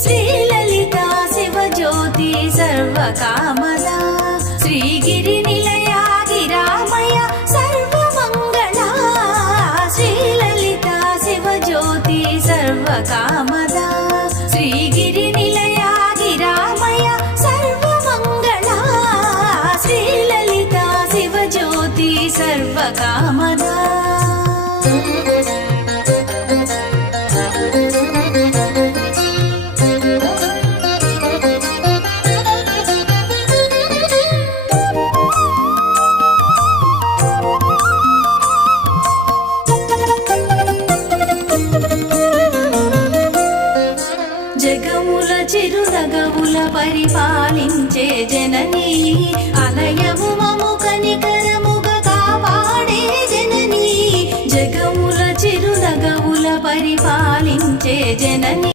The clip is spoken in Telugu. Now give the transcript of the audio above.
శ్రీలలిత శివజ్యోతి సర్వకామదా శ్రీగిరి నిలయా గిరామయ సర్వమంగళా శ్రీలలిత శివజ్యోతి సర్వకామదా శ్రీగిరి నిలయా గిరామయ సర్వమంగళా శ్రీలలిత శివజ్యోతి సర్వకామదా జగముల చిరునగవుల పరిపాలించే జననీ అలయము మము కనికరముగా కాపాడే జననీ జగముల చిరునగవుల పరిపాలించే జననీ